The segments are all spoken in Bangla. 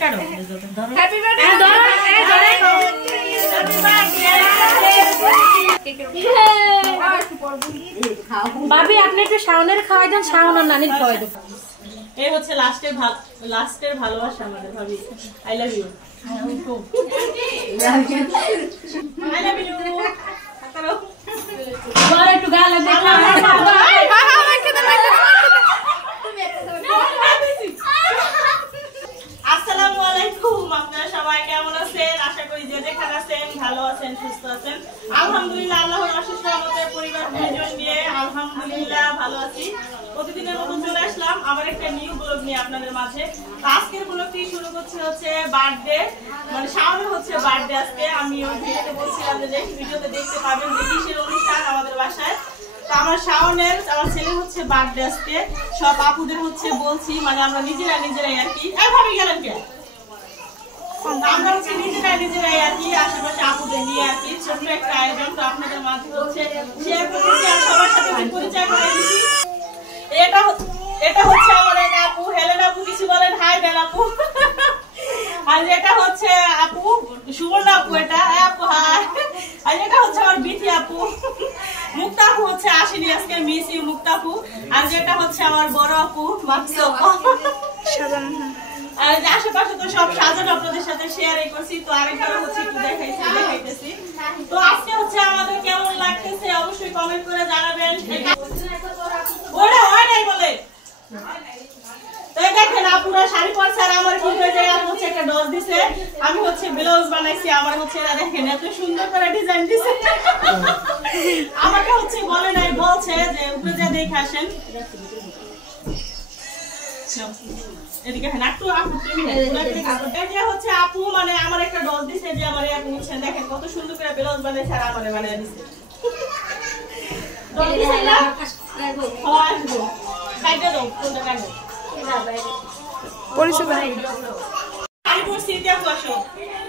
কারো হ্যাপি বার্থডে ভাবি আপনি একটু শাওনের খাওয়াই দেন, শাওন আর নানির খাওয়াই দেন। এই হচ্ছে লাস্টের ভালোবাসা আমাদের ভাবি। I love you. I love you. বড় একটু গালে দেখা আসসালামু আলাইকুম। আপনারা সবাই কেমন আছেন? আশা করি যে যেখানে আছেন ভালো আছেন, সুস্থ আছেন। আলহামদুলিল্লাহ, আল্লাহর অশেষ রহমতে পরিবার পরিজন নিয়ে আলহামদুলিল্লাহ ভালো আছি। প্রতিদিনের মতো চলে আসলাম আবার একটা নিউ ব্লগ নিয়ে আপনাদের মাঝে। আজকের ব্লগটি শুরু করছে হচ্ছে বার্থডে, মানে শাওনের হচ্ছে বার্থডে আজকে। আমি ওই ভিডিওতে বলছিলাম যে ভিডিওতে দেখতে পাবেন যে কিসের অনুষ্ঠান আমাদের বাসায়। তো আমার শাওনের, আমার ছেলের হচ্ছে বার্থডে আজকে। সব আপুদের হচ্ছে বলছি, মানে আমরা নিজেরাই আর কি। এইভাবে গেলেন কে? আমরা হচ্ছে নিজেরাই আর কি, আশেপাশে আপুদের নিয়ে আর কি ছোট্ট একটা আয়োজন। তো আপনাদের মাঝে হচ্ছে শেয়ার করতেছি আর সবার সাথে পরিচয় করে দিচ্ছি। এটা হচ্ছে আমার এক আপু, হেলেন আপু, কিছু বলেন হাই বেল আপু। আর এটা হচ্ছে আপু সুবর্ণ আপু, এটা আপু হাই। আর এটা হচ্ছে আমার বিথি আপু। মুক্তা আপু হচ্ছে আসেনি আজকে, মিস ইউ মুক্তা আপু। আর যেটা হচ্ছে আমার বড় আপু মাকসু আপু। আর আশেপাশে তো সব সাজানো আপনাদের সাথে শেয়ার করছি। তো আরেকবার হচ্ছে একটু দেখাইতেছি। তো আজকে হচ্ছে আমাদের কেমন লাগতেছে অবশ্যই কমেন্ট করে জানাবেন। ওরা হয় নাই বলে দেখেন আপুরা শাড়ি পরছে আর আমার কি হয়ে যায়, হচ্ছে একটা ডস দিছে। আমি হচ্ছে ব্লাউজ বানাইছি, আমার হচ্ছে এরা দেখেন এত সুন্দর করে ডিজাইন দিছে। আমাকে হচ্ছে বলে নাই, বলছে যে উপরে যা দেখে আসেন। এদিকে হচ্ছে আপু মানে আমার একটা ডস দিছে যে আমার আপু বুঝছেন, দেখেন কত সুন্দর করে ব্লাউজ বানাইছে আর আমারে বানিয়ে দিছে।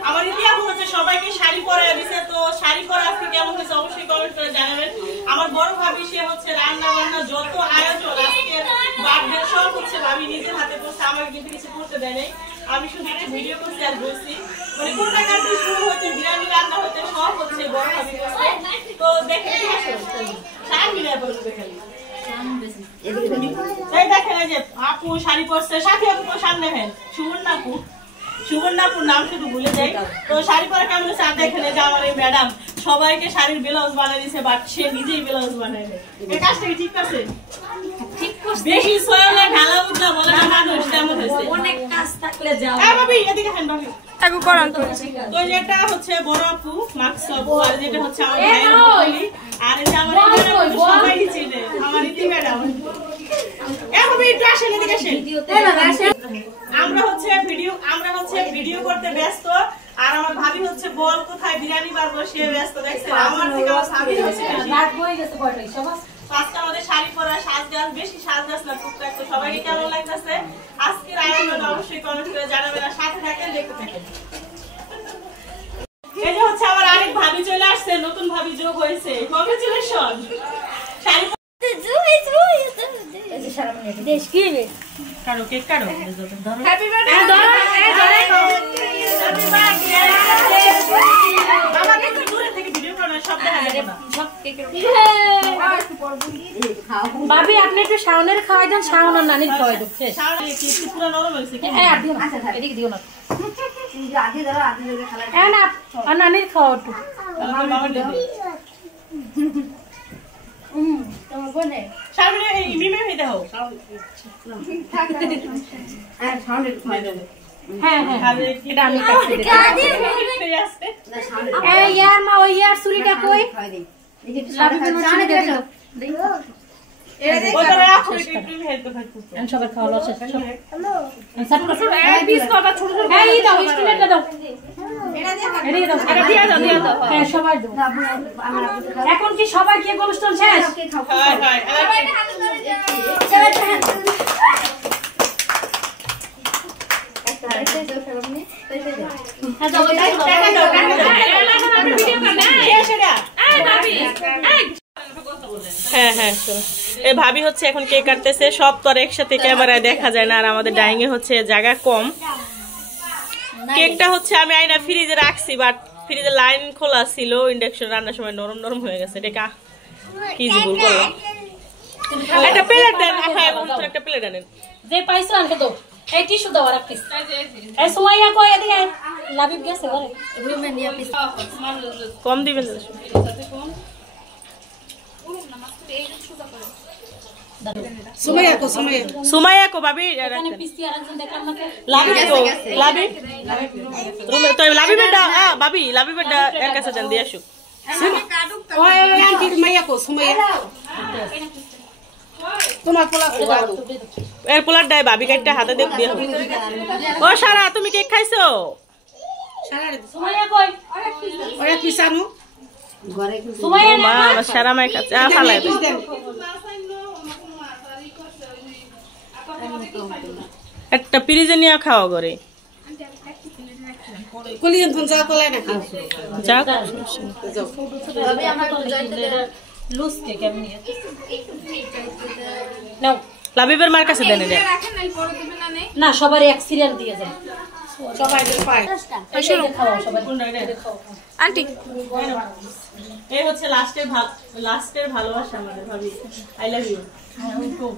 আমার ইতিহাস হচ্ছে সবাইকে শাড়ি পরাই দিছে। তো শাড়ি পরা আজকে কেমন হয়েছে অবশ্যই কমেন্ট করে জানাবেন। আমার বড় ভাবি সে হচ্ছে রান্না বান্না যত আয়োজন আজকে বার্থডে সব হচ্ছে ভাবি নিজের হাতে করছে, আমাকে কিন্তু কিছু করতে দেয় নাই। আমি শুধু একটু ভিডিও করছি আর বলছি, মানে কোনটা কাটতে শুরু হতে বিরিয়ানি রান্না হতে সব হচ্ছে বড় ভাবি করছে। তো দেখে শাড়ি মিলে বলবে খালি দেখেন যে আপু শাড়ি পরছে, সাথে আপু সামনে হেন সুবর্ণাপুর নাম শুধু ভুলে যাই। তো শাড়ি পরা কেমন হচ্ছে আর দেখেন যে আমার এই ম্যাডাম সবাইকে শাড়ির ব্লাউজ বানিয়ে দিছে, বাট সে নিজেই ব্লাউজ বানায় নেয়। এই কাজটা কি ঠিক আছে? বেশি সোয়ালে ঢালা উঠলা বলে না মানুষ, তেমন হয়েছে। অনেক কাজ থাকলে যাও। ভাবি এদিকে হেন ভাবি আগু করান। তো যেটা হচ্ছে বড় আপু মাকসু আপু, আর যেটা হচ্ছে আমার ভাইয়ের বলি, আর এই যে আমার সবাই চিনে আমার ইতি ম্যাডাম। ভাবি একটু আসেন, এদিকে আসেন। আমরা হচ্ছে ভিডিও করতে ব্যস্ত, আর আমার ভাবি হচ্ছে বল কোথায় বিরিয়ানি বানাবো সে ব্যস্ত। দেখছেন আমার থেকে আমার ভাবি হচ্ছে রাত হয়ে গেছে কয়টায় সবাই। আজকে আমাদের শাড়ি পরা সাজগাছ, বেশি সাজগাছ না টুকটাক। তো সবাইকে কেমন লাগতেছে আজকের আয়োজন অবশ্যই কমেন্ট করে জানাবেন আর সাথে থাকেন, দেখতে থাকেন। এই যে হচ্ছে আমার আরেক ভাবি চলে আসছে, নতুন ভাবি যোগ হয়েছে। কংগ্রেচুলেশন। শাড়ি কারো কেক কারো হ্যাপি বার্থডে। ভাবি আপনি একটু শাওনের খাওয়াই দেন, শাওন আর নানির খাওয়াই দেন। পুরো নরম হয়েছে এদিকে দিও না, আর নানির খাওয়া একটু। হ্যাঁ এটা আমি ইয়ার মা ওই ইয়ার চুরিটা কই সবার খাওয়া লস সবাই এখন কি সবাই কি অনুষ্ঠান শেষ? হ্যাঁ হ্যাঁ এই ভাবি হচ্ছে এখন কেক কাটতেছে। সব তো আর একসাথে ক্যামেরায় দেখা যায় না, আর আমাদের ডাইনিং এ হচ্ছে জায়গা কম। কেকটা হচ্ছে আমি আইনা ফ্রিজে রাখছি, বাট ফ্রিজের লাইন খোলা ছিল, ইন্ডাকশন রান্নার সময় নরম নরম হয়ে গেছে। এটা কি ভুল করলাম। একটা প্লেট দেন, হ্যাঁ একটা প্লেট আনেন। যে পাইছো আনকে দাও। এই টিস্যু দাও আর পিস। এই সুমাইয়া কই এদিকে লাবিব গেছে ঘরে। রুমে নিয়ে পিস কম দিবেন। সুমাইয়া কো ভাবি এখানে পিসি আরেকজন দেখলাম না। লাবিবেটা ভাবি লাবিবেটা এর কাছে যান দিয়ে আসুক। ওই আন্টি মাইয়া কো সুমাইয়া তোমার পোলা এর পোলার ডাই ভাবি কাটটা হাতে দেখ দিয়ে হবে। ও সারা তুমি কেক খাইছো? সুমাইয়া কই ওরে পিসানো সুমাইয়া মা আমার সারা মাই কাছে ফালাই দে। একটা ফ্রিজে নিয়ে খাওয়া করে কলিজন ফোন যাও কলাই না যাক। ভাবি আমার তো লুজ কেক এমনি নাও লাবিবের মার কাছে দেন এটা। না সবার এক সিরিয়াল দিয়ে যায় সবাই পায় খাওয়া সবাই আন্টি এই হচ্ছে লাস্টের ভালোবাসা আমাদের ভাবি। I love you. I love you too.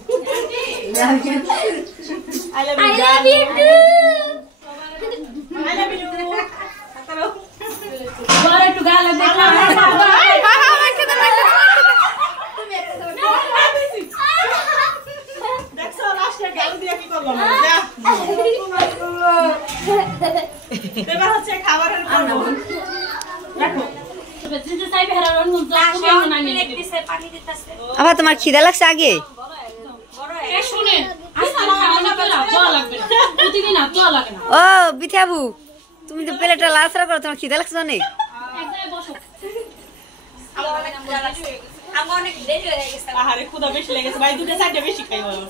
I love you. বড় একটু গালে দেখা দেখছো লাস্টে গাল দিয়া কি করলাম যা। এবার হচ্ছে খাবারের পর্ব। রাখো যে সাইবে হারার মন তো না নিয়ে দিতেছে পানি দিতেছে। আবার তোমার খিদা লাগছে আগে? এ শুনেন আজকে খাওয়া পেলা তো লাগবে না, প্রতিদিন আর তো লাগে না। ও বিথাবু, তুমি তো প্লেটটা লালসরা করো, তোমার খিদা লাগছে অনেক? এক জায়গায় বসো। অনেক দেরি হয়ে গেছে। আহারে ক্ষুধা বেশি লেগেছে ভাই, দুটো চারটে বেশি খাই বলো।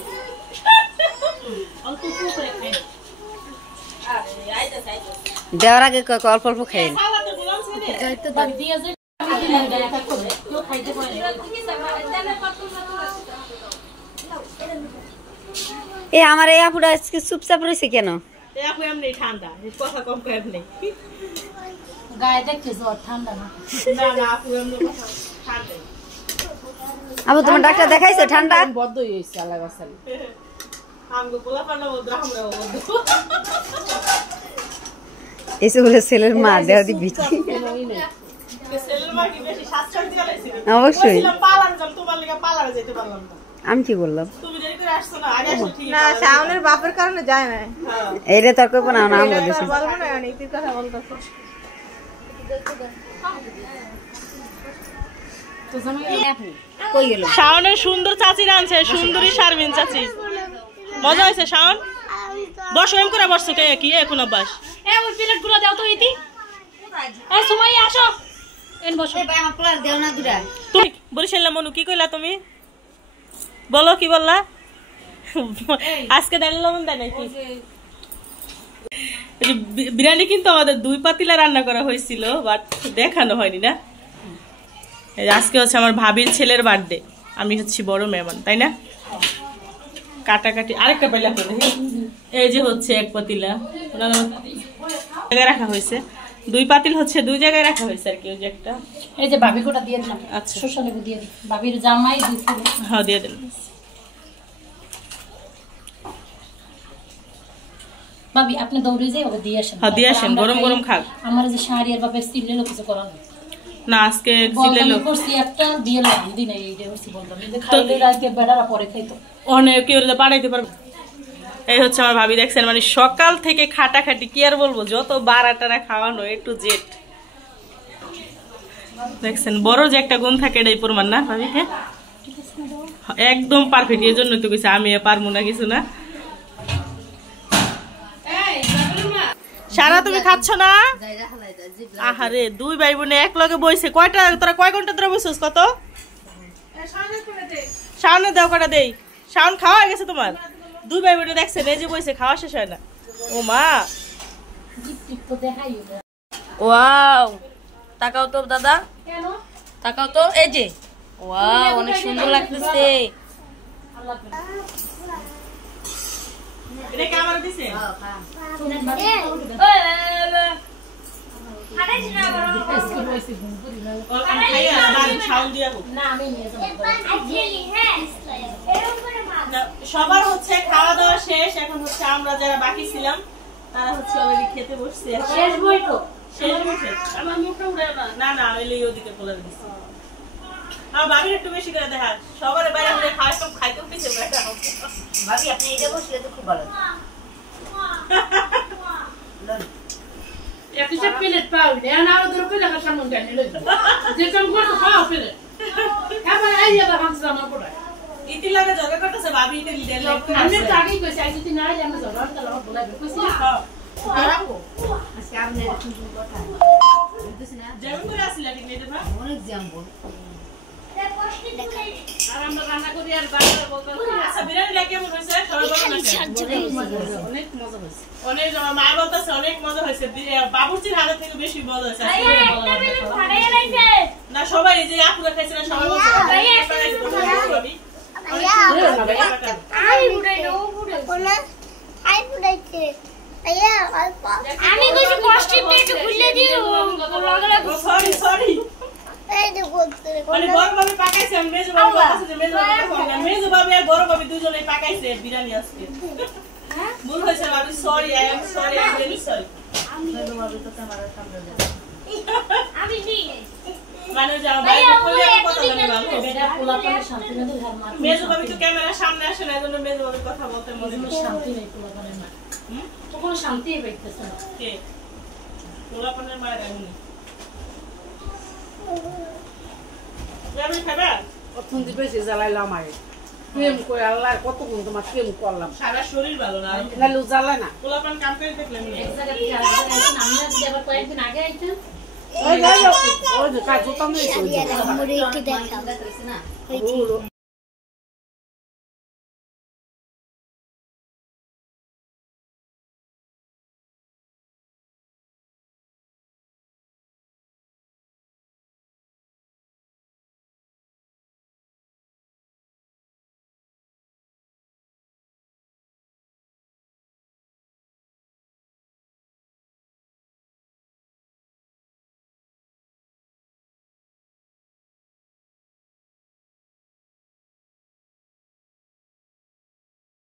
অল্প অল্প করে খাই। দেওয়ার আগে অল্প অল্প খাই। সালাতে বললাম ছেড়ে যাইতে দাবি দিয়ে যে আমি দিলাম এটা একটা করে কেউ খাইতে পারে না। এ আমার এই আপুটা আজকে চুপচাপ রয়েছে কেন? এখন এমনি ঠান্ডা, কথা কম কম নেই। গায়ে দেখতে জ্বর ঠান্ডা না। না না আপু এমনি কথা ঠান্ডা। আবু তোমার ডাক্তার দেখাইছো ঠান্ডা? বদ্ধ হইছে আল্লাহ বাসাল আমগো পোলা পানা বলতো আমরা বলতো। এসে বলে ছেলের মা দেওয়া দিবি। ছেলের মা কি বেশি শাস্তি দিলাইছে? অবশ্যই। বলছিলাম পালার যাম, তোমার লাগা পালারে যেতে পারলাম না। আমি কি বললাম? তুমি দেরি করে আসছো না, আগে আসো ঠিক। না শাওনের বাপের কারণে যায় না। এইটা তর্ক করবো না, নাম বলেছি। বলবো না নীতির কথা বলতেছে। কই গেল? শাওনের সুন্দর চাচি রানছে, সুন্দরী শারমিন চাচি। মজা হয়েছে শাওন? বসো এম করে বসছো কে কি এখন অভ্যাস? এ ওই প্লেটগুলো দাও তো ইতি। এই সুমাইয়া আসো। এন বসো। আমার পোলার দেও না দুরা। তুমি বরিশাল্লা মনু কি কইলা তুমি? বলো কি বললা? আজকে ডাল লবণ দেয় নাকি? বিরিয়ানি কিন্তু আমাদের 2 পাতিলা রান্না করা হয়েছিল, বাট দেখানো হয়নি না। আজকে হচ্ছে আমার ভাবির ছেলের বার্থডে, আমি হচ্ছি বড় মেহমান, তাই না? কাটাকাটি আরেকটা পাইলা করে এই যে হচ্ছে 1 পাতিলা জায়গায় রাখা হয়েছে, 2 পাতিল হচ্ছে 2 জায়গায় রাখা হয়েছে আর কি। ওই যে একটা এই যে ভাবি কোটা দিয়ে দিলাম। আচ্ছা শসা লেবু দিয়ে দিই। ভাবির জামাই দিছিল। হ্যাঁ দিয়ে দেন। ভাবি আপনি দৌড়ে যাই ওকে দিয়ে আসেন। হ্যাঁ দিয়ে আসেন, গরম গরম খাক। আমার যে শাড়ি আর বাপের সিলে লোক কিছু করানো না আজকে সিলে লোক করছি একটা দিয়ে লাগি দিন এইটা করছি বললাম যে খাইলে রাতে বেড়ারা পরে খাইতো অনেক কেউ পাঠাইতে পারবে। এই হচ্ছে আমার ভাবি, দেখছেন মানে সকাল থেকে খাটাখাটি কি আর বলবো, যত বারাটারা খাওয়ানো A to Z দেখছেন। বড় যে একটা গুণ থাকে এটাই প্রমাণ না ভাবি? হ্যাঁ একদম পারফেক্ট, এই জন্য তো কইছি আমি পারবো না কিছু না। সারা তুমি খাচ্ছ না? আহারে 2 ভাই বোনে এক লগে বইছে। কয়টা তোরা কয় ঘন্টা ধরে বইছস? কত শাওনে দাও কটা দেই। শাওন খাওয়া হয়ে গেছে তোমার? 2 ভাই বোনে দেখছেন এই যে বইছে, খাওয়া শেষ হয় না। ও মা তো দেখাই ওয়াও, তাকাও তো দাদা, কেন তাকাও তো। এই যে ওয়াও, অনেক সুন্দর লাগতেছে। এটা কে আমার দিছে? কলকান খাইয়া বাড়ি সাউন্ড দিয়া হোক না আমি নিয়ে যাব সবার হচ্ছে খাওয়া দাওয়া শেষ এখন হচ্ছে আমরা যারা বাকি ছিলাম তারা হচ্ছে অলরেডি খেতে বসছে শেষ বই তো শেষ বসে আমার মুখটা উড়ে না না এলে ওদিকে পোলা দিছি আর বাবির একটু বেশি করে দেখা সবার বাইরে আমরা খাওয়া সব খাইতে উঠেছে বেটা ভাবি আপনি এটা বসলে তো খুব ভালো একটা সব প্লেট পাও না আর ওদের উপরে লেখা সামনে জানি লই যে কাম করতে খাও প্লেট খাবার আইয়া বা হামসা আমার পড়া ইতি লাগে জগা করতেছে ভাবি ইতি লিডার লাগতে আমি তো আগেই কইছি আজ যদি না আইলে আমরা জগার তালা বলাবে কইছি খারাপো আজকে আপনি এরকম কথা বুঝছ না যেমন করে আসিলা ঠিক নেই না অনেক জ্যাম বল আর আমরা রান্না করি আর বারবার বলতে আচ্ছা বিরিয়ানি লাগে কেমন হইছে সবাই বলেন না অনেক মজা হয়েছে অনেক মা বলতেছে অনেক মজা হয়েছে বাবুর্চির হাতে থেকে বেশি মজা হয়েছে না সবাই এই যে আপুরা খাইছে না সবাই বলছে আমি কিছু কষ্টের একটু খুলে দিও সরি সরি মানে বড় ভাবে পাকাইছে আমি মেজো ভাবে বলতেছে যে মেজো ভাবে খাবো না মেজো ভাবে আর বড় ভাবে দুজনেই পাকাইছে বিরিয়ানি আজকে ভুল হয়েছে ভাবি sorry I am sorry I am very sorry মেজো ভাবি তো তোমার সামনে যাবে আমি নি মানে যাও বাইরে কোলে কথা বলে ভালো বেটা পোলা পানে শান্তি না দিলে মার মেজো ভাবি তো ক্যামেরার সামনে আসে না এজন্য মেজো ভাবে কথা বলতে মনে কোনো হয় শান্তি নেই পোলা পানে না তো কোনো শান্তি পাইতেছ না কে পোলাপানের মারা গানি খাবার অর্থনীতি বেশি জ্বালাইলাম আমারে প্রেম করে আল্লাহ কতক্ষণ তোমার প্রেম করলাম সারা শরীর ভালো না নাহলে জ্বালায় না পোলাপান কাম করে দেখলাম এক জায়গা থেকে আরেক জায়গায় আইছেন আমি যদি আবার কয়েকদিন আগে আইতেন ওই যাই হোক, ওই যে কাজ জুতা নিয়েছে ওই যে। মুড়ি একটু দেখাও কইছ না